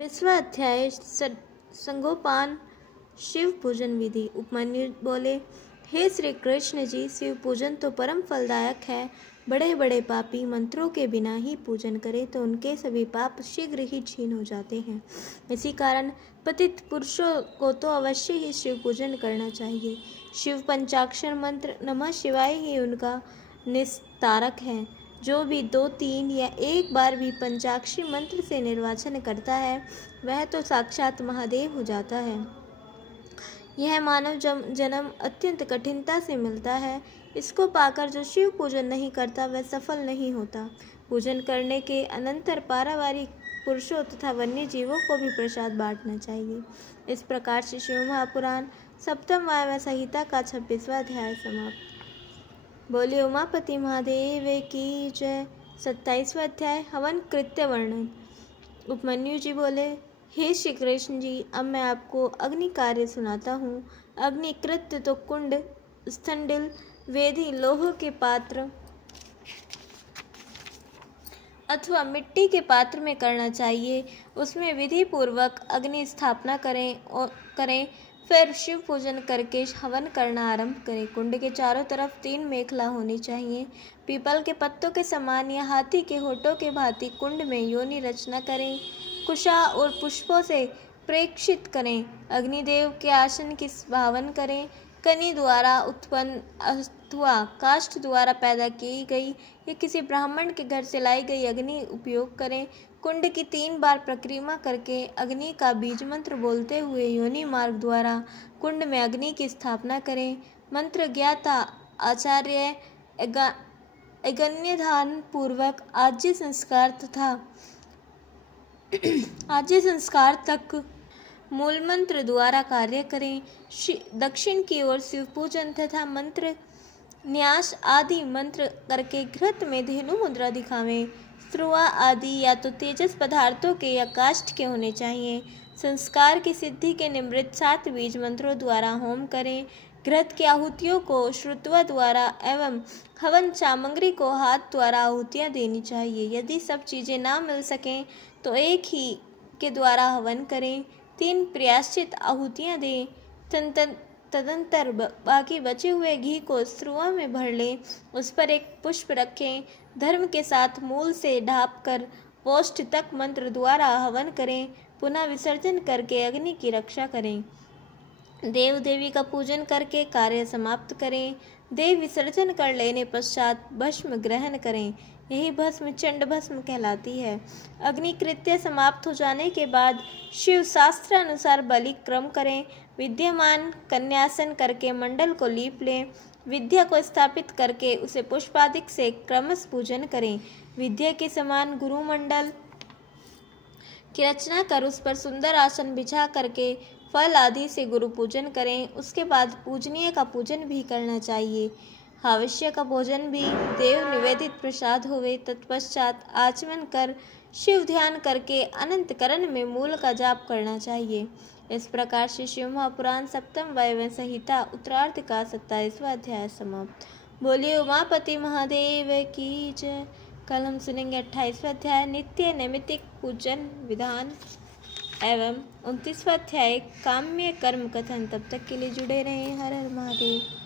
विश्वा अध्याय संगोपान शिव पूजन विधि। उपमन्यु बोले, हे श्री कृष्ण जी, शिव पूजन तो परम फलदायक है। बड़े बड़े पापी मंत्रों के बिना ही पूजन करें तो उनके सभी पाप शीघ्र ही क्षीण हो जाते हैं। इसी कारण पतित पुरुषों को तो अवश्य ही शिव पूजन करना चाहिए। शिव पंचाक्षर मंत्र नमः शिवाय ही उनका निस्तारक है। जो भी 2, 3 या एक बार भी पंचाक्षरी मंत्र से निर्वाचन करता है वह तो साक्षात महादेव हो जाता है। यह मानव जन्म अत्यंत कठिनता से मिलता है। इसको पाकर जो शिव पूजन नहीं करता वह सफल नहीं होता। पूजन करने के अनंतर पारिवारिक पुरुषों तथा वन्य जीवों को भी प्रसाद बांटना चाहिए। इस प्रकार से शिव महापुराण सप्तम वायव्य संहिता का 26वां अध्याय समाप्त। बोले उमापति महादेव की जय। 27वां अध्याय हवन कृत्य वर्णन। उपमन्यु जी बोले, हे श्री कृष्ण जी, अब मैं आपको अग्नि कार्य सुनाता हूँ। अग्नि कृत्य तो कुंड, स्थंडिल, वेदी, लोह के पात्र अथवा मिट्टी के पात्र में करना चाहिए। उसमें विधि पूर्वक अग्नि स्थापना करें फिर शिव पूजन करके हवन करना आरंभ करें। कुंड के चारों तरफ 3 मेखला होनी चाहिए। पीपल के पत्तों के समान या हाथी के होठों के भांति कुंड में योनि रचना करें। कुशा और पुष्पों से प्रेक्षित करें। अग्निदेव के आसन की भावन करें। कनी द्वारा उत्पन्न अथवा काष्ठ द्वारा पैदा की गई या किसी ब्राह्मण के घर से लाई गई अग्नि उपयोग करें। कुंड की 3 बार परिक्रमा करके अग्नि का बीज मंत्र बोलते हुए योनि मार्ग द्वारा कुंड में अग्नि की स्थापना करें। मंत्र ज्ञाता आचार्य यज्ञाध्यान पूर्वक आज्य संस्कार तक मूल मंत्र द्वारा कार्य करें। दक्षिण की ओर शिव पूजन तथा मंत्र न्यास आदि मंत्र करके घृत में धेनु मुद्रा दिखावें। स्रुआ आदि या तो तेजस पदार्थों के या काष्ठ के होने चाहिए। संस्कार की सिद्धि के निमित्त 7 बीज मंत्रों द्वारा होम करें। घृत की आहुतियों को श्रुत्वा द्वारा एवं हवन सामग्री को हाथ द्वारा आहुतियाँ देनी चाहिए। यदि सब चीज़ें ना मिल सकें तो एक ही के द्वारा हवन करें। 3 प्रायश्चित आहुतियाँ दें। तदंतर बाकी बचे हुए घी को स्रुआ में भर लें। उस पर एक पुष्प रखें। धर्म के साथ मूल से ढाप कर पोष्ठ तक मंत्र द्वारा हवन करें। पुनः विसर्जन करके अग्नि की रक्षा करें। देव देवी का पूजन करके कार्य समाप्त करें। देव विसर्जन कर लेने पश्चात भस्म ग्रहण करें। यही भस्म चंड भस्म कहलाती है। अग्नि कृत्य समाप्त हो जाने के बाद शिव शास्त्र अनुसार बलि क्रम करें। विद्यमान कन्यासन करके मंडल को लीप लें। विद्या को स्थापित करके उसे पुष्पादिक से क्रमश पूजन करें। विद्या के समान गुरु मंडल की रचना कर उस पर सुंदर आसन बिछा करके फल आदि से गुरु पूजन करें। उसके बाद पूजनीय का पूजन भी करना चाहिए। हावश्य का भोजन भी देव निवेदित प्रसाद होवे। तत्पश्चात आचमन कर शिव ध्यान करके अनंत करण में मूल का जाप करना चाहिए। इस प्रकार से शिव महापुराण सप्तम वायव्य संहिता उत्तरार्ध का 27वां अध्याय समाप्त। बोलिए उमापति महादेव की जय। कल हम सुनेंगे 28वां अध्याय नित्य नैमित्तिक पूजन विधान एवं 29वां अध्याय काम्य कर्म कथन। तब तक के लिए जुड़े रहें। हर हर महादेव।